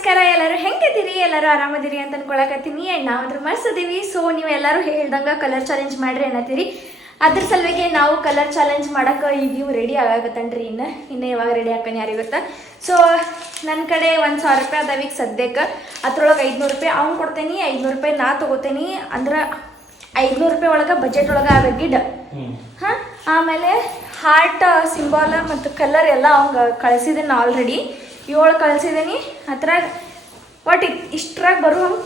ನಮಸ್ಕಾರ. ಎಲ್ಲರೂ ಹೆಂಗಿದ್ದೀರಿ? ಎಲ್ಲರೂ ಆರಾಮದಿರಿ ಅಂತ ಅನ್ಕೊಳಕತ್ತೀನಿ. ಆ್ಯಂಡ್ ನಾವಂದ್ರೆ ಮಸ್ತಿದ್ದೀವಿ. ಸೊ ನೀವು ಎಲ್ಲರೂ ಹೇಳ್ದಂಗೆ ಕಲರ್ ಚಾಲೆಂಜ್ ಮಾಡ್ರಿ ಅನ್ನತ್ತೀರಿ. ಅದ್ರ ಸಲುವಾಗಿ ನಾವು ಕಲರ್ ಚಾಲೆಂಜ್ ಮಾಡೋಕೆ ಈಗ ರೆಡಿ ಆಗಾಕತ್ತನ್ರಿ. ಇನ್ನು ಯಾವಾಗ ರೆಡಿ ಹಾಕನ್ ಯಾರಿಗೆ ಗೊತ್ತಾ. ಸೊ ನನ್ನ ಕಡೆ 1,000 ರೂಪಾಯಿ ಅದಾವ ಈಗ ಸದ್ಯಕ್ಕೆ. ಅದ್ರೊಳಗೆ 500 ರೂಪಾಯಿ ಅವ್ನು ಕೊಡ್ತೇನೆ, 500 ರೂಪಾಯಿ ನಾ ತೊಗೋತೇನೆ. ಅಂದ್ರೆ 500 ರೂಪಾಯಿ ಒಳಗೆ ಬಜೆಟ್ ಒಳಗೆ ಆಗ ಗಿಡ್. ಹಾಂ, ಆಮೇಲೆ ಹಾರ್ಟ್ ಸಿಂಬಾಲ ಮತ್ತು ಕಲರ್ ಎಲ್ಲ ಅವಂಗೆ ಕಳಿಸಿದ್ದೀನಿ ಆಲ್ರೆಡಿ. 7 ಕಳಿಸಿದ್ದೀನಿ. ಅದ್ರಾಗ ಒಟ್ಟು ಇಷ್ಟ್ರಾಗ ಬರೋ ಹಂಗೆ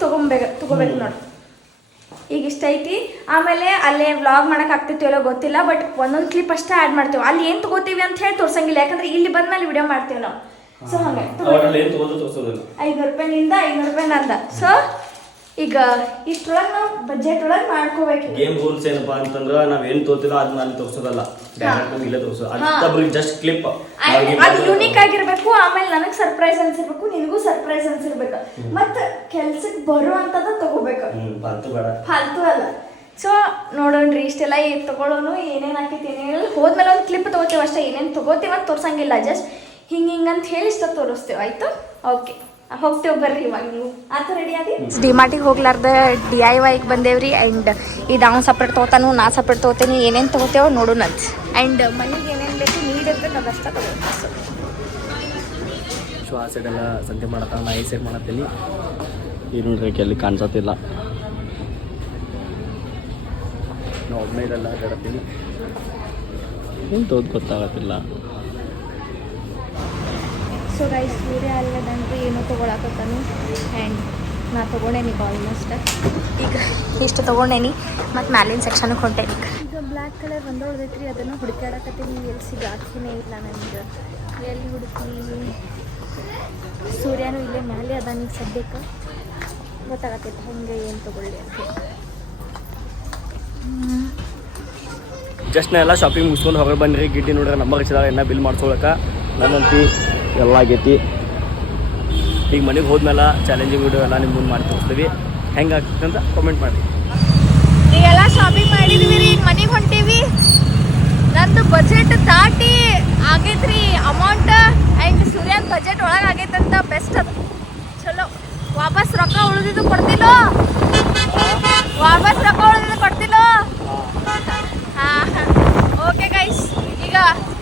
ತೊಗೋಬೇಕು ನೋಡಿ. ಈಗ ಇಷ್ಟ ಐತಿ. ಆಮೇಲೆ ಅಲ್ಲೇ ವ್ಲಾಗ್ ಮಾಡೋಕೆ ಆಗ್ತೈತಿವಲ್ಲ ಗೊತ್ತಿಲ್ಲ, ಬಟ್ ಒಂದೊಂದು ಕ್ಲಿಪ್ ಅಷ್ಟೇ ಆ್ಯಡ್ ಮಾಡ್ತೀವಿ. ಅಲ್ಲಿ ಏನು ತೊಗೋತೀವಿ ಅಂತ ಹೇಳಿ ತೋರ್ಸಂಗಿಲ್ಲ, ಯಾಕಂದ್ರೆ ಇಲ್ಲಿ ಬಂದ್ಮೇಲೆ ವಿಡಿಯೋ ಮಾಡ್ತೀವಿ ನಾವು. ಸೊ ಹಂಗೆ 500 ರೂಪಾಯಿನಿಂದ 500 ರೂಪಾಯಿ ನಂದ. ಸೊ ಈಗ ಇಷ್ಟೊಳಗೆ ನಾವು ಬಜೆಟ್ ಒಳಗೆ ಮಾಡ್ಕೋಬೇಕು. ಗೇಮ್ ರೂಲ್ಸ್ ಏನಪ್ಪ ಅಂತಂದ್ರೆ ನಾವ್ ಏನ್ ತೋತಿರೋ ಅದನ್ನ ಅಲ್ಲಿ ತೋರ್ಸೋದಲ್ಲ, ಡೈರೆಕ್ಟ್ ಇಲ್ಲೇ ತೋರ್ಸೋದು. ಜಸ್ಟ್ ಕ್ಲಿಪ್ ಅದು ಯೂನಿಕ್ ಆಗಿರ್ಬೇಕು. ಆಮೇಲೆ ನನಗೆ ಸರ್ಪ್ರೈಸ್ ಅನ್ಸಿರ್ಬೇಕು, ನಿನಗೂ ಸರ್ಪ್ರೈಸ್ ಅನ್ಸಿರ್ಬೇಕು. ಮತ್ತೆ ಕೆಲ್ಸಕ್ಕೆ ಬರೋ ಅಂತದ ತಗೋಬೇಕು, ಫಾಲ್ತು ಅಲ್ಲ. ಸೊ ನೋಡೋಣ್ರಿ, ಇಷ್ಟೆಲ್ಲ ತಗೊಳ್ಳೋನು ಏನೇನು ಹಾಕೈತಿ ಏನೇನಿಲ್ಲ. ಹೋದ್ಮೇಲೆ ಒಂದು ಕ್ಲಿಪ್ ತಗೋತೀವಿ ಅಷ್ಟೇ, ಏನೇನು ತಗೋತೀವಿ ಅಂತ ತೋರ್ಸಂಗಿಲ್ಲ. ಜಸ್ಟ್ ಹಿಂಗಂತ ಹೇಳಿ ಇಷ್ಟ ತೋರಿಸ್ತೇವೆ. ಆಯ್ತು, ಓಕೆ ಹೋಗ್ತೇವೆ ಬರ್ರಿ. ಇವಾಗ ನೀವು ಆತ ರೆಡಿ ಆದಿ. ಡಿಮಾರ್ಟಿಗೆ ಹೋಗ್ಲಾರ್ದ DIYಗೆ ಬಂದೇವ್ರಿ. ಆ್ಯಂಡ್ ಇದು ಅವ್ನು ಸಪ್ರೇಟ್ ತೊಗೋತಾನು, ನಾ ಸಪ್ರೇಟ್ ತೊಗೋತೀನಿ. ಏನೇನು ತೊಗೋತೇವೋ ನೋಡೋಣಂತ. ಆ್ಯಂಡ್ ಮನೆಗೆ ಏನೇನು ಬೇಕು ನೀಡ್ ಇರ್ಬೇಕು ಅದಷ್ಟ ತೊಗೋಬೇಕು. ಸೊ ಆ ಸೈಡೆಲ್ಲ ಸಂತೆ ಮಾಡತ್ತ, ನಾ ಈ ಸೈಡ್ ಮಾಡತ್ತೀನಿ. ಈ ನೋಡ್ರಿ ಎಲ್ಲಿ ಕಾಣಿಸತ್ತಿಲ್ಲ, ನಾ ಒಬ್ಬನೇ ಇದೆಲ್ಲ ಅಡ್ಡಾಡತ್ತೀನಿ. ಏನು ತೋದ್ ಗೊತ್ತಾಗತ್ತಿಲ್ಲ. ಸೊ ಗೈಸ್, ಸೂರ್ಯ ಅಲ್ಲದಂದ್ರೆ ಏನೋ ತೊಗೊಳಕತ್ತಾನು. ಆ್ಯಂಡ್ ನಾ ತೊಗೊಂಡೇನಿ ಆಲ್ಮೋಸ್ಟ್. ಈಗ ಇಷ್ಟು ತೊಗೊಂಡೇನಿ. ಮತ್ತು ಮ್ಯಾಲಿನ ಸೆಕ್ಷನ್ಗೆ ಹೊಂಟೇನಿ. ಈಗ ಬ್ಲ್ಯಾಕ್ ಕಲರ್ ಒಂದೊಳ್ದೈತ್ರಿ, ಅದನ್ನು ಹುಡುಕಾಡಕತ್ತೀನಿ. ಎಲ್ಲಿ ಸಿಗಾಕಿನೇ ಇಲ್ಲ ನನಗೆ. ಎಲ್ಲಿ ಹುಡುಕಿ? ಸೂರ್ಯನೂ ಇಲ್ಲೇ ಮೇಲೆ ಅದ. ಈಗ ಸದ್ಯಕ್ಕೆ ಗೊತ್ತಾಗತ್ತೈತೆ ಹೆಂಗೆ ಏನು ತೊಗೊಳ್ಳಿ ಅಂತ. ಜಸ್ಟ್ ನಾ ಎಲ್ಲ ಶಾಪಿಂಗ್ ಮುಗಿಸ್ಕೊಂಡು ಹೊರಗೆ ಬಂದ್ರಿ. ಗಿಡ್ಡಿ ನೋಡ್ರೆ ನಂಬರ್ ಹಚ್ಚಿದಾಗ ಇನ್ನೂ ಬಿಲ್ ಮಾಡ್ಸೋಳಕ್ಕೆ ನನ್ನಂತೂ ಎಲ್ಲ ಆಗೈತಿ. ಈಗ ಮನೆಗೆ ಹೋದ್ಮೇಲೆ ಚಾಲೆಂಜಿಂಗ್ ವಿಡಿಯೋ ಎಲ್ಲ ನಿಮ್ಮ ಮುಂದೆ ಮಾಡಿ ತೋರಿಸ್ತೀವಿ. ಹೆಂಗೆ ಆಗ್ತದೆ ಅಂತ ಕಾಮೆಂಟ್ ಮಾಡಿ. ಈಗೆಲ್ಲ ಶಾಪಿಂಗ್ ಮಾಡಿದ್ವಿ ರೀ, ಈಗ ಮನೆಗೆ ಹೊಂಟೀವಿ. ನಂದು ಬಜೆಟ್ ದಾಟಿ ಆಗೈತ್ರಿ ಅಮೌಂಟ್. ಆ್ಯಂಡ್ ಸೂರ್ಯನ ಬಜೆಟ್ ಒಳಗೆ ಆಗೈತಂತ ಬೆಸ್ಟ್ ಅದು. ಚಲೋ. ವಾಪಸ್ ರೊಕ್ಕ ಉಳಿದಿದ್ದು ಕೊಡ್ತಿಲ್ಲೋ? ವಾಪಸ್ ರೊಕ್ಕ ಉಳಿದಿದ್ದು ಕೊಡ್ತಿಲ್ಲೋ? ಹಾಂ, ಓಕೆ ಗೈಸ್, ಈಗ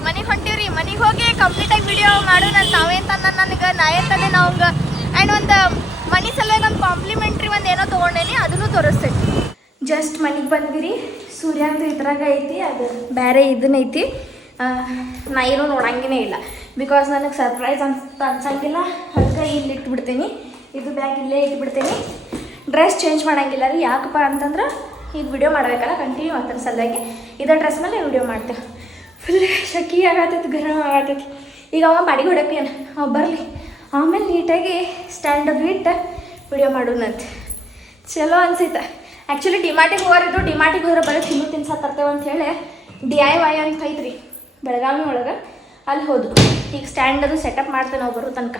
ಮನೆಗೆ ಹೊಂಟೀವ್ರಿ. ಮನೆಗೆ ಹೋಗಿ ಕಂಪ್ಲೀಟಾಗಿ ವಿಡಿಯೋ ಮಾಡೋಣ. ನಾವೇನು ತಂದ ನನಗೆ, ನಾ ಏನು ತಂದೆ ನಾವಂಗೆ. ಆ್ಯಂಡ್ ಒಂದು ಮನೆ ಸಲುವಾಗಿ ಒಂದು ಕಾಂಪ್ಲಿಮೆಂಟ್ರಿ ಒಂದು ಏನೋ ತೊಗೊಂಡೇನಿ, ಅದನ್ನು ತೋರಿಸ್ತೈತಿ. ಜಸ್ಟ್ ಮನೆಗೆ ಬಂದಿರಿ. ಸೂರ್ಯಂದು ಇದ್ರಾಗ ಐತಿ, ಅದು ಬೇರೆ ಇದನ್ನೈತಿ. ನಾ ಏನೂ ನೋಡಂಗೇ ಇಲ್ಲ, ಬಿಕಾಸ್ ನನಗೆ ಸರ್ಪ್ರೈಸ್ ಅನ್ಸಂಗಿಲ್ಲ. ಅದಕ್ಕೆ ಇಲ್ಲಿ ಇಟ್ಬಿಡ್ತೀನಿ. ಇದು ಬ್ಯಾಗ್ ಇಲ್ಲೇ ಇಟ್ಬಿಡ್ತೀನಿ. ಡ್ರೆಸ್ ಚೇಂಜ್ ಮಾಡೋಂಗಿಲ್ಲ ರೀ. ಯಾಕಪ್ಪ ಅಂತಂದ್ರೆ ಈಗ ವಿಡಿಯೋ ಮಾಡಬೇಕಲ್ಲ ಕಂಟಿನ್ಯೂ ಅದರ ಸಲುವಾಗಿ. ಇದೇ ಡ್ರೆಸ್ ಮೇಲೆ ವಿಡಿಯೋ ಮಾಡ್ತೇವೆ. ಫುಲ್ ಶಕಿ ಆಗತ್ತೈತಿ, ಗರಂ ಆಗತ್ತೈತಿ. ಈಗ ಅವ ಬಾಡಿಗೆ ಹೊಡಕ್ಕೆ ಅವ ಬರಲಿ, ಆಮೇಲೆ ನೀಟಾಗಿ ಸ್ಟ್ಯಾಂಡ್ ಅದು ಇಟ್ಟು ವಿಡಿಯೋ ಮಾಡೋಣಂತೆ. ಚಲೋ ಅನ್ಸೈತೆ. ಆ್ಯಕ್ಚುಲಿ ಡಿಮಾರ್ಟಿಗೆ ಹೋಗೋರಿದ್ದು, ಡಿಮಾರ್ಟಿಗೆ ಹೋದ್ರೆ ಬರೀ ತಿನ್ಸ ತರ್ತೇವೆ ಅಂಥೇಳಿ DIY ಅಂತ ಐತ್ರಿ ಬೆಳಗಾವಿ ಒಳಗೆ, ಅಲ್ಲಿ ಹೋದ್ರು. ಈಗ ಸ್ಟ್ಯಾಂಡ್ ಅದು ಸೆಟಪ್ ಮಾಡ್ತೇವೆ ನಾವು ಬರೋ ತನಕ.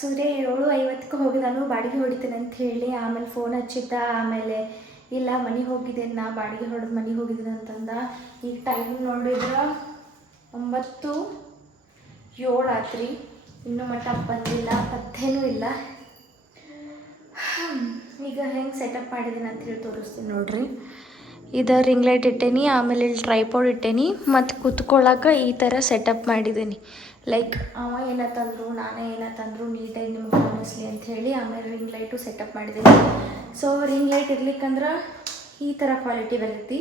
ಸೂರ್ಯ 7:50ಕ್ಕೆ ಹೋಗಿದ್ದಾನು ಬಾಡಿಗೆ ಹೊಡಿತೇನೆ ಅಂತ ಹೇಳಿ. ಆಮೇಲೆ ಫೋನ್ ಹಚ್ಚಿದ್ದ. ಆಮೇಲೆ ಇಲ್ಲ ಮನೆಗೆ ಹೋಗಿದ್ದೇನೆ, ನಾ ಬಾಡಿಗೆ ಹೊಡೆದು ಮನೆಗೆ ಹೋಗಿದ್ದೀನಿ ಅಂತಂದ. ಈಗ ಟೈಮ್ ನೋಡಿದ್ರೆ 9:07 ಆತ್ರಿ. ಇನ್ನೂ ಮಟ್ಟ ಬಂದಿಲ್ಲ, ಪತ್ತೇನೂ ಇಲ್ಲ. ಈಗ ಹೆಂಗೆ ಸೆಟಪ್ ಮಾಡಿದ್ದೀನಿ ಅಂತ ಹೇಳಿ ತೋರಿಸ್ತೀನಿ ನೋಡ್ರಿ. ಇದು ರಿಂಗ್ ಲೈಟ್ ಇಟ್ಟೇನಿ, ಆಮೇಲೆ ಇಲ್ಲಿ ಟ್ರೈಪಾಡ್ ಇಟ್ಟೇನಿ, ಮತ್ತು ಕುತ್ಕೊಳ್ಳೋಕೆ ಈ ಥರ ಸೆಟಪ್ ಮಾಡಿದ್ದೀನಿ. ಲೈಕ್ ಅವ ಏನತ್ತಂದ್ರು, ನಾನೇ ಏನತ್ತಂದ್ರು ನೀಟಾಗಿ ನಿಮ್ಗೆ ಕಾಣಿಸ್ಲಿ ಅಂಥೇಳಿ. ಆಮೇಲೆ ರಿಂಗ್ ಲೈಟು ಸೆಟಪ್ ಮಾಡಿದ್ದೀನಿ. ಸೊ ರಿಂಗ್ ಲೈಟ್ ಇರ್ಲಿಕ್ಕಂದ್ರೆ ಈ ಥರ ಕ್ವಾಲಿಟಿ ಬರ್ತೈತಿ.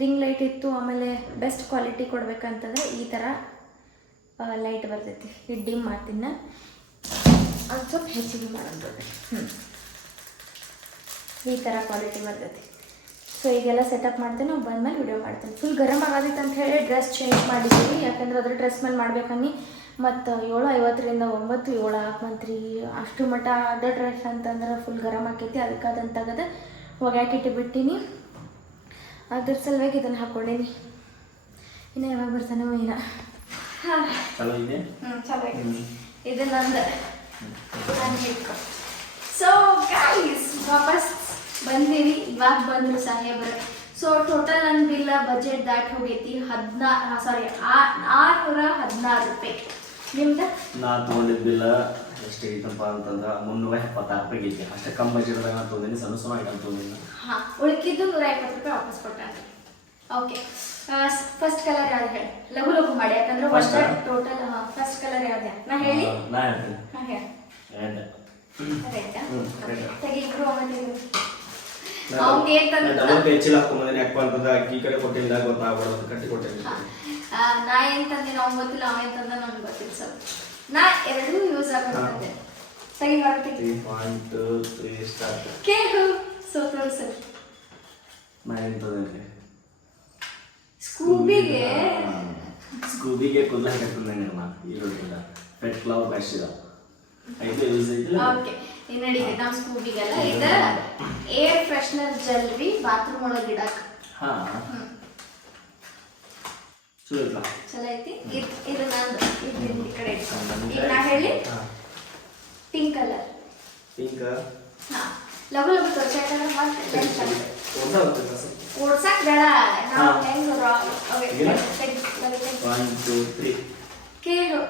ರಿಂಗ್ ಲೈಟ್ ಇತ್ತು ಆಮೇಲೆ ಬೆಸ್ಟ್ ಕ್ವಾಲಿಟಿ ಕೊಡ್ಬೇಕಂತಂದ್ರೆ ಈ ಥರ ಲೈಟ್ ಬರ್ತೈತಿ. ಇದು ಡಿಮ್ ಮಾಡ್ತೀನಿ, ಅದು ಸ್ವಲ್ಪ ಹೆಚ್ಚಿಗೆ ಮಾಡೋದು. ಈ ಥರ ಕ್ವಾಲಿಟಿ ಬರ್ತೈತಿ. ಸೊ ಈಗೆಲ್ಲ ಸೆಟಪ್ ಮಾಡ್ತೇನೆ, ನಾವು ಬಂದಮೇಲೆ ವಿಡಿಯೋ ಮಾಡ್ತೇನೆ. ಫುಲ್ ಗರಮ್ ಆಗೋದಿತ್ತು ಅಂತ ಹೇಳಿ ಡ್ರೆಸ್ ಚೇಂಜ್ ಮಾಡಿದ್ದೀವಿ. ಯಾಕಂದ್ರೆ ಅದ್ರ ಡ್ರೆಸ್ ಮೇಲೆ ಮಾಡ್ಬೇಕನ್ನಿ. ಮತ್ತು 7:50ರಿಂದ 9:07 ಬಂತ್ರಿ. ಅಷ್ಟು ಮಟ್ಟ ಅದ ಡ್ರೆಸ್ ಅಂತಂದ್ರೆ ಫುಲ್ ಗರಮ್ ಆಕೈತಿ. ಅದಕ್ಕೆ ಅದನ್ನು ತೆಗೆದು ಒಗ್ಯಾಕಿಟ್ಟು ಬಿಟ್ಟಿನಿ. ಅದ್ರ ಸಲುವಾಗಿ ಇದನ್ನು ಹಾಕ್ಕೊಂಡೇನಿ. ಇನ್ನು ಯಾವಾಗ ಬರ್ತಾನೋ ಏನ. ಚಲೋ ಇದು ನಂದು. ಸೊ ಗೈಸ್, ವಾಪಸ್ ಬಂದೀವಿ. ಇವಾಗ ಬಂದರು ಸಾಹೇಬರು. ಸೊ ಟೋಟಲ್ ನನ್ನ ಬಿಲ್ ಬಜೆಟ್ ದಾಟಿ ಹೋಗೈತಿ 616 ರೂಪಾಯಿ. ನಿಮ್ದು? ನಾ ತೊಗೊಂಡಿದ್ದ ಬಿಲ್ ಎಷ್ಟು ಐತಪ್ಪ ಅಂತಂದ್ರೆ 376 ರೂಪಾಯಿ ಐತಿ. ಅಷ್ಟೇ ಕಮ್ಮಿ ಬಜೆಟ್ದಾಗ ನಾನು ತೊಗೊಂಡಿನಿ, ಸಣ್ಣ ಸಣ್ಣ ಐಟಮ್ ತೊಗೊಂಡಿನಿ. ಹಾಂ, ಉಳ್ಕಿದ್ದು 150 ರೂಪಾಯಿ ವಾಪಸ್ ಕೊಟ್ಟಾರೆ. ಓಕೆ, ಫಸ್ಟ್ ಕಲರ್ ಯಾವ್ದು ಹೇಳಿ? ಲಘು ಲಘು ಮಾಡಿ, ಯಾಕಂದ್ರೆ ಟೋಟಲ್ ಫಸ್ಟ್ ಕಲರ್ ಯಾವ್ದು? ನಾ ಹೇಳಿ, ನಾ ಹೇಳ್ತೀನಿ. ಹಾಂ ಹೇಳಿ. ರೆಡ್ ತೆಗಿ ಇಬ್ರು ಒಮ್ಮೆ ಅವ್ನಿಗೆ ಡಬಲ್ ಹೆಚ್ಚಿಲ್ಲ ಹಾಕೊಂಬಂದಿನಿ. ಯಾಕಪ್ಪ ಅಂತಂದ್ರೆ ಅಕ್ಕಿ ಕಡೆ ಕೊಟ್ಟಿಲ್ಲ, ಗೊತ್ತಾಗ್ಬಾರ್ದು ಕಟ್ಟಿ ಕೊಟ್ಟಿಲ್ಲ. ನಾ ಏನ್ ತಂದಿನ ಅವ್ನು ಗೊತ್ತಿಲ್ಲ, ಅವ ಏನ್ ತಂದ ನಮ್ಗೆ ಗೊತ್ತಿಲ್ಲ. ಸರ್ ನಾ ಎರಡೂ ಯೂಸ್ ಆಗುತ್ತೆ. ತೆಗಿ ಹೊರಗೆ 1 2 3 ಸ್ಟಾರ್ಟ್. ಕೇಳು ಸೋತರು ಸರ್. ನಾ ಏನು ತಂದಿನಿ? ಸ್ಕೂಬಿಗೆ ಕೂದಲು ಹಾಕಿಕೊಂಡಂಗೆ ನಾನು ಇರೋದಿಲ್ಲ. ಪೆಟ್ ಕ್ಲೌ ಬ್ರಷ್ ಇದೆ, ಐದು ಯೂಸ್ ಐತಿಲ್ಲ. ಓಕೆ, ಈಗ ನಡೀತಿ ನಮ್ಮ ಸ್ಕೂಬಿಗೆಲ್ಲ. ಇದು ಏರ್ ಫ್ರೆಶ್ನರ್ ಜೆಲ್ ರೀ, ಬಾತ್ರೂಮ್ ಒಳಗೆ ಇಡಕ್ಕೆ. ಹಾಂ, ಚಲೋ ಇಲ್ಲ, ಚಲೋ ಐತಿ. ಇದು ನಂದು, ಇದು ಈ ಕಡೆ ಈಗ ನಾ ಹೇಳಿ. Pink colour. ಪಿಂಕ್. ಹಾಂ, ಲಘು ಲಘು ತೋರ್ಸಾಕಂದ್ರೆ ಮತ್ತೆ ಓಡ್ಸಕ್ ಬೇಡ, ನಾವು ಹೆಂಗ್ 1 2 3 ಕೇಳು.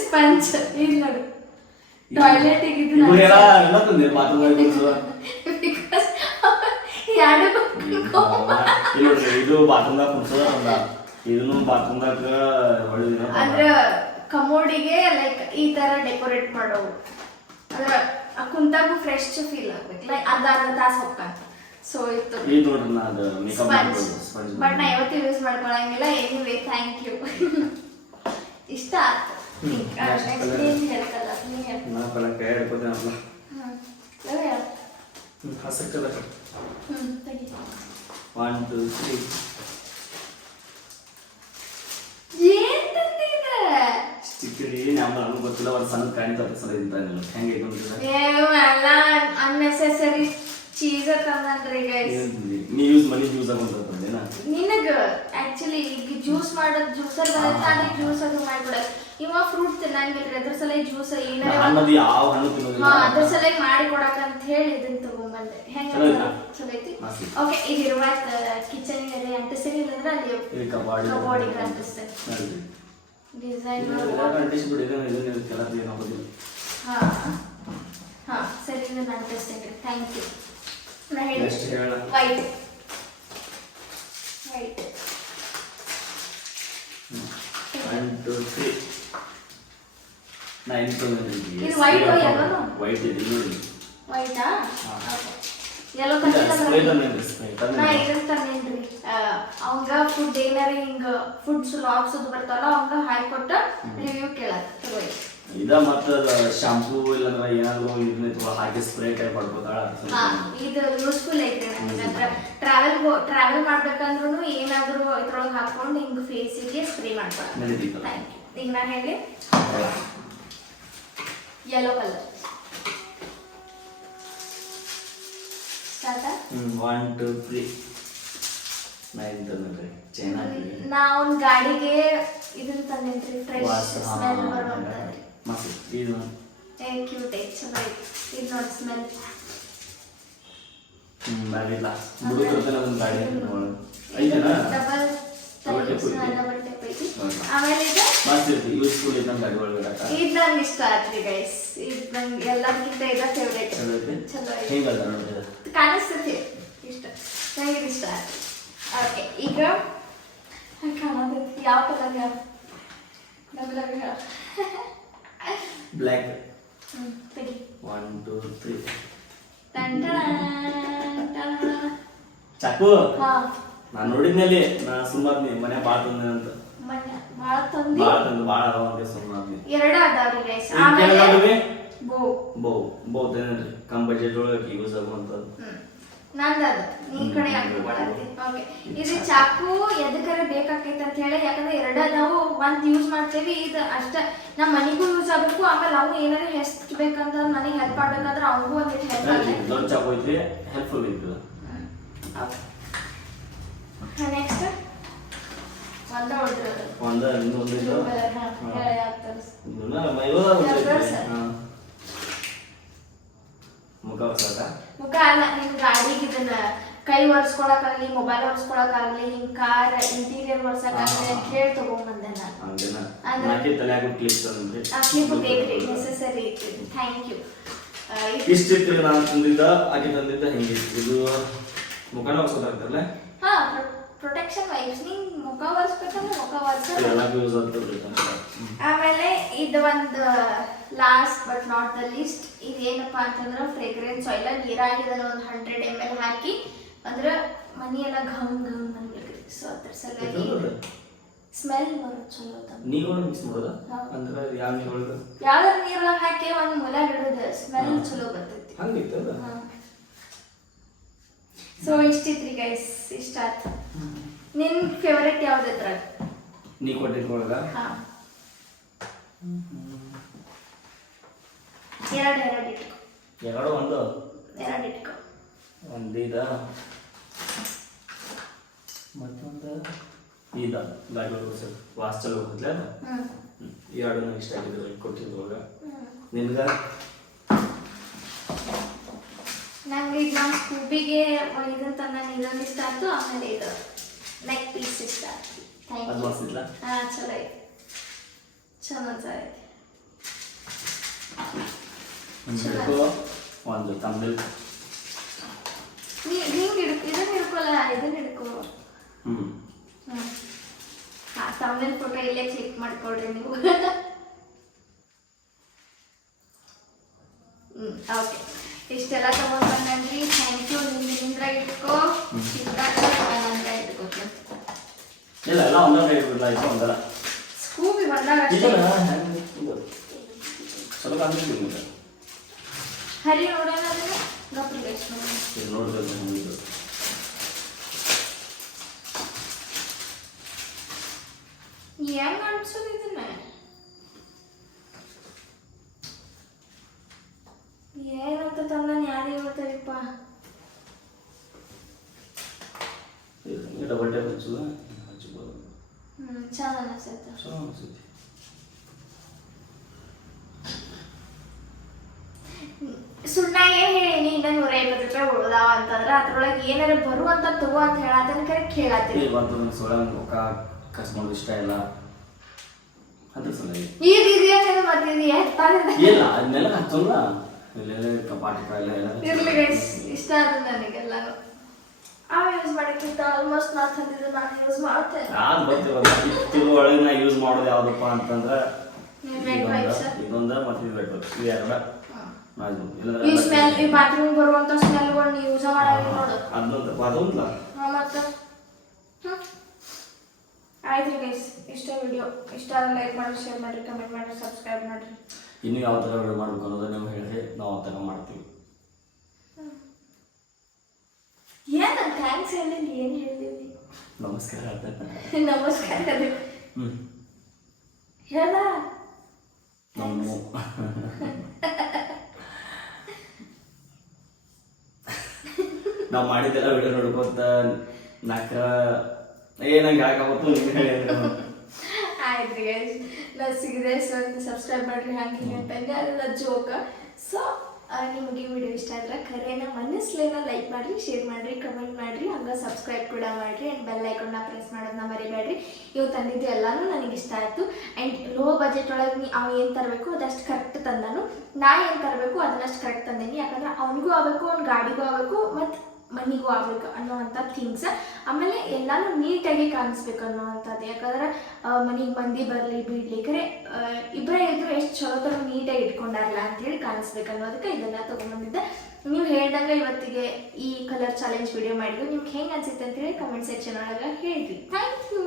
ಸ್ಪಂಜ್ ಇಲ್ಲಿ ನೋಡು, ಟಾಯ್ಲೆಟ್ ಇದ್ದು ಇದು ಬಾತ್ರೂಮ್ದಾಗ ಕುಡ್ಸೋದ, ಇದನ್ನು ಬಾತ್ರೂಮ್ದಾಗ ಅಂದ್ರ ಕಮೋಡಿಗೆ ಲೈಕ್ ಈ ತರ ಡೆಕೋರೇಟ್ ಮಾಡೋವು. ಅಂದ್ರ ಕುಂತಾಗೂ ಫ್ರೆಶ್ ಫೀಲ್ ಆಗ್ಬೇಕು. ಲೈಕ್ ಅರ್ಧ ತಾಸು ಹೋಗ್ತಾನೆ. ಸೊ ಇತ್ತು ಇದು ನೋಡ್ರಿ, ನಾ ಅದು ಮೇಕಪ್ ಮಾಡ್ಬೋದು ಸ್ಪಂಜ್. ಬಟ್ ನಾ ಯಾವತ್ತೂ ಯೂಸ್ ಮಾಡ್ಕೊಳಂಗಿಲ್ಲ. Anyway thank you. ಇಷ್ಟ ಆಯ್ತು. ನೆಕ್ಸ್ಟ್ ಏನು ಹೇಳ್ಕಲ್ಲ ನೀನು ಹೇಳಿ. ನಾ ಪಲ್ಲ ಕೈ ಹಿಡ್ಕೋತೇನಲ್ಲ. ಹೇಳ. ಹಸಿರು ಕಲರ್. ತೆಗಿ. 1 2 3. ಏನ್ ತಂದಿದ? ಚಿಕ್ಕಡಿ ನಮ್ಗೆ ಗೊತ್ತಿಲ್ಲ, ಒಂದು ಸಣ್ಣ ಕಾಣಿತ ಸಲ ಇದ್ದಾನಿಲ್ಲ. ಹೆಂಗೆ ಐತೆ ಎಲ್ಲ ಅನ್ನೆಸೆಸರಿ ಚೀಸ್ ತಂದ್ರಿ ಗೈಸ್. ನೀವು ಯೂಸ್ ಮನಿ ಯೂಸ್ ಆಗೋದೇನಾ? ನಿನಗ ಆಕ್ಚುಲಿ ಈಗ ಜ್ಯೂಸ್ ಮಾಡೋದು ಜ್ಯೂಸರ್ ಬರುತ್ತೆ, ಅದೇ ಜ್ಯೂಸ್ ಅದು ಮಾಡ್ಬಿಡೋದು. ಇವ ಫ್ರೂಟ್ ತಿನ್ನಂಗಿಲ್ರಿ, ಅದ್ರ ಸಲ ಜ್ಯೂಸ್ ಏನಾರ ಯಾವ ಹಣ್ಣು ತಿನ್ನೋದಿಲ್ಲ, ಅದ್ರ ಸಲ ಮಾಡಿ ಕೊಡಕ ಅಂತ ಹೇಳಿ ಇದನ್ನ ತಗೊಂಡ್ಬಂದೆ. ಹೆಂಗ ಚಲೋ ಐತಿ. ಓಕೆ, ಈಗ ಇರುವ ಕಿಚನ್ ಇದೆ ಅಂಟಿಸ್ತೀನಿ, ಇಲ್ಲಂದ್ರೆ ಅಲ್ಲಿ ಕಬೋರ್ಡಿಗೆ ಅಂಟಿಸ್ತೇನೆ. ಡಿಸೈನ್ ಹಾ ಸರಿ, ಇದನ್ನ ಅಂಟಿಸ್ತೇನೆ. Thank you. ನಾ ಹೇಳಿ ವೈಟ್ ವೈಟ್ 1 2 3. ನಾ ಏನು ತೊಗೊಂಡಿದ್ದೀನಿ? ಇದು ವೈಟ್ ಯೆಲ್ಲೋ? ವೈಟ್ ಇದೆ ನೋಡಿ. ವೈಟಾ? Yellow colour. ನಾ ಇದನ್ನ ತಂದೇನ್ರಿ, ಅವಂಗ ಫುಡ್ ಏನಾರ ಹಿಂಗ ಫುಡ್ಸ್ ಲಾಗ್ಸ್ ಅದು ಬರ್ತಾವಲ್ಲ, ಅವಂಗ ಹಾಕೊಟ್ಟ ರಿವ್ಯೂ ಕೇಳಕ್ ತಗೋರಿ. ಇದ ಮತ್ತ ಶಾಂಪೂ ಇಲ್ಲಂದ್ರೆ ಏನಾದ್ರು ಇದನ್ನ ಹಾಕಿ ಸ್ಪ್ರೇ ಟೈಪ್ ಮಾಡ್ಬೋದಾಳ. ಇದು ಯೂಸ್ಫುಲ್ ಐತೆ ನನಗೆ. ಟ್ರಾವೆಲ್ ಮಾಡ್ಬೇಕಂದ್ರೂ ಏನಾದ್ರು ಇದ್ರೊಳಗೆ ಹಾಕೊಂಡು ಹಿಂಗ ಫೇಸಿಗೆ ಸ್ಪ್ರೇ ಮಾಡ್ಕೊಳ್ಳೋದು. Thank you. ಈಗ ನಾನು ಹೇಳಿ ಯೆಲ್ಲೋ ಕಲರ್. ಸ್ಟಾರ್ಟ್. 1 2 3. ನೈನ್ ತಂದ್ರಿ ಚೆನ್ನಾಗಿ. ನಾ ಒಂದು ಗಾಡಿಗೆ ಇದನ್ನ ತಂದೇನ್ರಿ, ಫ್ರೆಶ್ ಸ್ಮೆಲ್ ಬರುವಂತ. ಮಸ್ತ್ ಇದು ಕ್ಯೂಟ್ ಐತೆ, ಚಲೋ ಐತೆ. ಇದು ನೋಡಿ ಸ್ಮೆಲ್. ಬಾರಿಲ್ಲ ಮುಡುಕರ್ತನ ಒಂದು ಗಾಡಿ ಐತನಾ? ಡಬಲ್ ಟೆಪ್ ಐತಿ. ಆಮೇಲೆ ಇದು ಮಸ್ತ್ ಐತಿ, ಯೂಸ್ಫುಲ್ ಐತೆ ಗಾಡಿ ಒಳಗಡೆ. ಇದು ನಂಗೆ ಇಷ್ಟ ಆಯ್ತು ಗೈಸ್. ಇದು ನಂಗೆ ಎಲ್ಲದಕ್ಕಿಂತ ಇದು ಫೇವ್ರೇಟ್. ಚಲೋ ಐತಿ. ಹೆಂಗಲ್ಲ ನೋಡಿದ ಕಾಣಿಸ್ತೈತಿ, ಇಷ್ಟ ನಂಗೆ ಇಷ್ಟ ಆಯ್ತು. ಓಕೆ, ಈಗ ಕಾಣೋದೈತಿ ಯಾವ ಕಲರ್? ಯಾವ ಡಬಲ್ ಬ್ಲ್ಯಾಕ್. ತೆಗಿ. 1 2 3. ಚಾಕು. ನಾನು ನೋಡಿದ್ನಲ್ಲಿ ನಾ ಸುಮ್ಮನೆ ಮನೆ ಭಾಳ ತಂದೆ ಅಂತ. ಭಾಳ ತಂದಿ ಭಾಳ ಅದಾವಂತೆ ಸುಮ್ಮನೆ. ಎರಡು ಅದಾವ್ರಿ ಗೈಸ್. ಆಮೇಲೆ ಬೋ ತೇನ್ರಿ ಕಮ್ ಬಜೆಟ್ ಒಳಗೆ ಯೂಸ್ ಆಗುವಂಥದ್ದು. ನಂದದು ನಿನ್ ಕಡೆ ಹಾಕೊಳತ್ತೆ. ಓಕೆ, ಇದು ಚಾಕು ಎದಕ್ಕರ ಬೇಕಾಕೈತೆ ಅಂತ ಹೇಳಿ, ಯಾಕಂದ್ರೆ ಎರಡು ನಾವು ಒಂದ್ ಯೂಸ್ ಮಾಡ್ತೇವಿ. ಇದು ಅಷ್ಟ ನಮ್ಮ ಮನೆಗೂ ಯೂಸ್ ಆಗಬೇಕು, ಆಮೇಲೆ ಅವು ಏನಾರ ಹೆಚ್ಚಬೇಕಂತ ಮನೆಗೆ ಹೆಲ್ಪ್ ಮಾಡ್ಬೇಕಂದ್ರೆ ಅವನಿಗೂ ಒಂದಿಟ್ಟು ಹೆಲ್ಪ್ ಆಗಲಿ. ದೊಡ್ಡ ಚಾಕು ಐತಿ, ಹೆಲ್ಪ್ಫುಲ್ ಐತಿ. ನೆಕ್ಸ್ಟ್ ಒಂದ ಹೊಡೆದ್ರದು ಇನ್ನೊಂದು ಮುಖ ಅಲ್ಲ, ನಿಮ್ ಗಾಡಿಗೆ ಇದನ್ನ ಕೈ ಒರೆಸ್ಕೊಳಕಾಗ್ಲಿ, ಮೊಬೈಲ್ ಒರೆಸ್ಕೊಳಕಾಗ್ಲಿ, ಹಿಂಗ್ ಕಾರ್ ಇಂಟೀರಿಯರ್ ಒರೆಸಕ್ಕಾಗ್ಲಿ ಅಂತ ಹೇಳಿ ತಗೊಂಡ್ಬಂದೆ ನಾನು. ಹಂಗೇನ ಅಂದ್ರೆ- ನಾಕೇ ತಲೆ ಆಗೋ ಕ್ಲಿಪ್ಸ್ ಅಂದ್ರೆ ಕ್ಲಿಪ್ ಬೇಕ್ರಿ ನೆಸೆಸರಿ ಐತಿ. Thank you. ಇಷ್ಟಿತ್ತು ನಾನು ತಂದಿದ್ದ ಆಕೆ ತಂದಿದ್ದ ಹೆಂಗೆ ಇದು ಮುಖನ ಹೊಸದಾಗ್ತಾರಲ್ಲ ಹಾ ಪ್ರೊಟೆಕ್ಷನ್ ವೈಪ್ಸ್ ನೀ ಮುಖ ಒರೆಸ್ಬೇಕಂದ್ರೆ ಮುಖ ಒರೆಸ. ಎಲ್ಲರಿಗೂ ಯೂಸ್ ಆಗ್ತದೆ. ಆಮೇಲೆ ಇದು ಒಂದು last but not the least ಇದೇನಪ್ಪ ಅಂತಂದ್ರೆ ಫ್ರೇಗ್ರೆನ್ಸ್ ಆಯಿಲ್ ನೀರಾಗಿದಲ್ಲ ಒಂದು 100 ml ಹಾಕಿ ಅಂದ್ರೆ ಮನಿ ಎಲ್ಲ ಘಮ್ ಘಮ್ ಅನ್ಬೇಕ್ರಿ. ಸೊ ಅದ್ರ ಸಲುವಾಗಿ ಸ್ಮೆಲ್ ಬರೋದು ಚಲೋ ಅದ. ನೀರು ಮಿಕ್ಸ್ ಮಾಡೋದ ಅಂದ್ರೆ ಯಾವ ನೀರು ಒಳಗೆ ಯಾವ್ದಾರ ನೀರೊಳಗೆ ಹಾಕಿ ಒಂದು ಮುಲ ಇಡೋದು ಸ್ಮೆಲ್ ಚಲೋ ಬರ್ತೈತಿ. ಹಂಗಿತ್ತದ. ಸೊ ಇಷ್ಟಿತ್ರಿ ಗೈಸ್, ಇಷ್ಟ ಆಯ್ತು. ನಿನ್ ಫೇವರೇಟ್ ಯಾವ್ದು ಇದ್ರಾಗ ನೀ ಕೊಟ್ಟಿದ್ರೊಳಗ? ಹಾ ಎರಡು ಇಟ್ಕೊ. ಎರಡು ಒಂದು ಇಟ್ಕೊ. ಒಂದು ಇದ ಮತ್ತೊಂದು ಇದ ಗಾಡಿ ಒಳಗೆ ವಾಸ್ ಚಲೋ ಹೋಗ್ತಲೆ ಅದ. ಎರಡು ನಂಗೆ ಇಷ್ಟ ಆಗಿದ್ರು ಕೊಟ್ಟಿದ್ರೊಳಗ. ನಿನ್ಗ? ನಂಗೆ ಇದು ನಮ್ಮ ಸ್ಕೂಬಿಗೆ ಇದಂತ ನಾನು ಇದೊಂದು ಇಷ್ಟ ಆಯ್ತು. ಆಮೇಲೆ ಇದು ನೆಕ್ ಪೀಸ್ ಇಷ್ಟ ಆಯ್ತು. ಥ್ಯಾಂಕ್ ಅದು ಯು. ಮಸ್ತಿಲ್ಲ? ಹಾಂ ಚಲೋ ಐತಿ, ಚಲೋ ಐತಿ. ಒಂದು ತಮ್ಮಲ್ಲಿ ಹಿಂಗೆ ಇದನ್ನ ಹಿಡ್ಕೊಲ್ಲ, ಇದನ್ನ ಹಿಡ್ಕೊ. ಹಾಂ ತಮ್ಮಲ್ಲಿ ಫೋಟೋ ಇಲ್ಲೇ ಕ್ಲಿಕ್ ಮಾಡ್ಕೊಳ್ರಿ ನೀವು. ಓಕೆ, ಇಷ್ಟೆಲ್ಲ ತಗೊಂಡು ಬಂದ್ರಿ. Thank you. ನಿಂದ್ರಾಗ ಇಟ್ಕೋ, ಚಿಂತಾಗ ಇಟ್ಕೋತೀನಿ. ಇಲ್ಲ ಎಲ್ಲ ಒಂದರ ಇಟ್ಬಿಡ್ಲ ಇದು ಒಂದರ ಸ್ಕೂಬಿ ಬಂದಾಗ ಸ್ವಲ್ಪ ಅಂದ್ರೆ ಹರಿ ನೋಡೋಣ ಅದನ್ನ ಗಪ್ರಿಲೇಶ್ ನೋಡೋಣ. ಇದು ನೋಡಿದ್ರೆ ಇದು ಹೆಂಗ್ ಅನ್ಸೋದು ಇದನ್ನ? ಏನಂತ ತಂದಾನ ಯಾರು ಹೇಳ್ತಾರಿಪ್ಪ? ಡಬಲ್ ಟೈಪ್ ಹಚ್ಚುವ ಹಚ್ಬೋದು. ಚೆನ್ನಾಗಿ ಅನ್ಸುತ್ತೆ. ಚಲೋ ಅನ್ಸುತ್ತೆ. ಸುಣ್ಣ ಏನ್ ಹೇಳೀನಿ, ಇನ್ನ 150 ರೂಪಾಯಿ ಉಳ್ದಾವ ಅಂತಂದ್ರ ಅದ್ರೊಳಗೆ ಏನಾರ ಬರುವಂತ ತಗೋ ಅಂತ ಹೇಳತನ ಕರೆ ಕೇಳತ್ತೀನಿ. ಬಂತು ನಂಗೆ ಸೊಳ್ಳೆ ಮುಖ ಖರ್ಚು ಮಾಡೋದು ಇಷ್ಟ ಇಲ್ಲ ಅದ್ರ ಸಲ ಈಗ ಇದೇನು ಮತ್ತಿದೆಯಾ ಇಲ್ಲ ಅದನ್ನೆಲ್ಲ ಹಚ್ಚಲ್ಲ. ಇಲ್ಲೆಲ್ಲ ಕಪಾಟಿ ಕಾಯಿಲೆ ಎಲ್ಲ ಇರ್ಲಿ ಗೈಸ್, ಇಷ್ಟ ಆದ ನನಗೆಲ್ಲಾನು. ಯೂಸ್ ಮಾಡಿಕ್ಕಿಂತ ಆಲ್ಮೋಸ್ಟ್ ನಾ ತಂದಿದ್ದು ನಾನು ಯೂಸ್ ಮಾಡ್ತೇನೆ. ಅದು ಬರ್ತೀವಿ ಒಳಗೆ ನಾ ಯೂಸ್ ಮಾಡೋದು ಯಾವ್ದಪ್ಪ ಅಂತಂದ್ರೆ ಇದೊಂದ ಮತ್ತೆ ಇದು ವೆಟ್ ವೈಪ್ಸ್ ಇದು ಎರಡ. ಈ ಸ್ಮೆಲ್, ಈ ಬಾತ್ರೂಮ್ ಬರುವಂತ ಸ್ಮೆಲ್ಗಳನ್ನ ಯೂಸ್ ಮಾಡಾವಿ ನೋಡು. ಅದೊಂದಲ್ಲ ಮತ್ತೆ ಆಯ್ತು ಗೈಸ್, ಇಷ್ಟ ವಿಡಿಯೋ ಇಷ್ಟ ಆದ್ರೆ ಲೈಕ್ ಮಾಡಿ, ಶೇರ್ ಮಾಡಿ, ಕಮೆಂಟ್ ಮಾಡಿ, ಸಬ್ಸ್ಕ್ರೈಬ್ ಮಾಡಿ. ಇನ್ನೂ ಯಾವ ಥರ ವಿಡಿಯೋ ಮಾಡ್ಬೇಕು ಅನ್ನೋದು ನೀವು ಹೇಳಿದ್ರೆ ನಾವು ಆ ಥರ ಮಾಡ್ತೀವಿ. ಏನು ಥ್ಯಾಂಕ್ಸ್ ಹೇಳಿಲ್ಲ, ಏನು ಹೇಳಿದ್ವಿ? ನಮಸ್ಕಾರ ನಮಸ್ಕಾರ ಹೇಳ ನಾವು ಮಾಡಿದ್ದೆಲ್ಲ ವಿಡಿಯೋ ನೋಡ್ಕೋತ ನಾಕ ನಂಗೆ ಯಾಕಾಗತ್ತು ನಿಮ್ಗೆ ಹೇಳಿ ಆಯ್ತು ಗೈಸ್, ನಾನು ಸಿಗಿದೆ. ಸೊ ಸಬ್ಸ್ಕ್ರೈಬ್ ಮಾಡ್ರಿ, ಹಾಗೆ ಅಂತಂಗೆ ಅದೆಲ್ಲ ಜೋಕ. ಸೊ ನಿಮಗೆ ವಿಡಿಯೋ ಇಷ್ಟ ಆದ್ರೆ ಖರೇನ ಮನಸ್ಲೇನ ಲೈಕ್ ಮಾಡಿರಿ, ಶೇರ್ ಮಾಡಿರಿ, ಕಮೆಂಟ್ ಮಾಡಿರಿ, ಹಂಗೆ ಸಬ್ಸ್ಕ್ರೈಬ್ ಕೂಡ ಮಾಡಿರಿ. ಆ್ಯಂಡ್ ಬೆಲ್ ಐಕನ್ನ ಪ್ರೆಸ್ ಮಾಡೋದನ್ನ ಮರಿಬೇಡ್ರಿ. ಇವು ತಂದಿದ್ದು ಎಲ್ಲನೂ ನನಗೆ ಇಷ್ಟ ಆಯಿತು. ಆ್ಯಂಡ್ ಲೋ ಬಜೆಟ್ ಒಳಗೆ ಅವ ಏನು ತರಬೇಕು ಅದಷ್ಟು ಕರೆಕ್ಟ್ ತಂದನು. ನಾ ಏನು ತರಬೇಕು ಅದನ್ನಷ್ಟು ಕರೆಕ್ಟ್ ತಂದೇನಿ. ಯಾಕಂದ್ರೆ ಅವನಿಗೂ ಆಗಬೇಕು, ಅವ್ನ ಗಾಡಿಗೂ ಆಗಬೇಕು, ಮತ್ತು ಮನಿಗೂ ಆಗ್ಬೇಕು ಅನ್ನೋವಂಥ ಥಿಂಗ್ಸ್. ಆಮೇಲೆ ಎಲ್ಲಾನು ನೀಟಾಗಿ ಕಾಣಿಸ್ಬೇಕು ಅನ್ನೋವಂಥದ್ದು. ಯಾಕಂದ್ರೆ ಮನೆಗೆ ಮಂದಿ ಬರಲಿ ಬಿಡಲಿ ಕರೆ ಇಬ್ಬರೇ ಇದ್ರು ಎಷ್ಟು ಚಲೋ ಥರ ನೀಟಾಗಿ ಇಟ್ಕೊಂಡಾರಲ್ಲ ಅಂಥೇಳಿ ಕಾಣಿಸ್ಬೇಕು ಅನ್ನೋದಕ್ಕೆ ಇದನ್ನು ತೊಗೊಂಡ್ಬಂದಿದ್ದೆ. ನೀವು ಹೇಳ್ದಂಗೆ ಇವತ್ತಿಗೆ ಈ ಕಲರ್ ಚಾಲೆಂಜ್ ವಿಡಿಯೋ ಮಾಡಿದ್ವಿ. ನಿಮ್ಗೆ ಹೆಂಗೆ ಅನ್ಸುತ್ತೆ ಅಂತೇಳಿ ಕಮೆಂಟ್ ಸೆಕ್ಷನ್ ಒಳಗೆ ಹೇಳ್ರಿ. Thank you.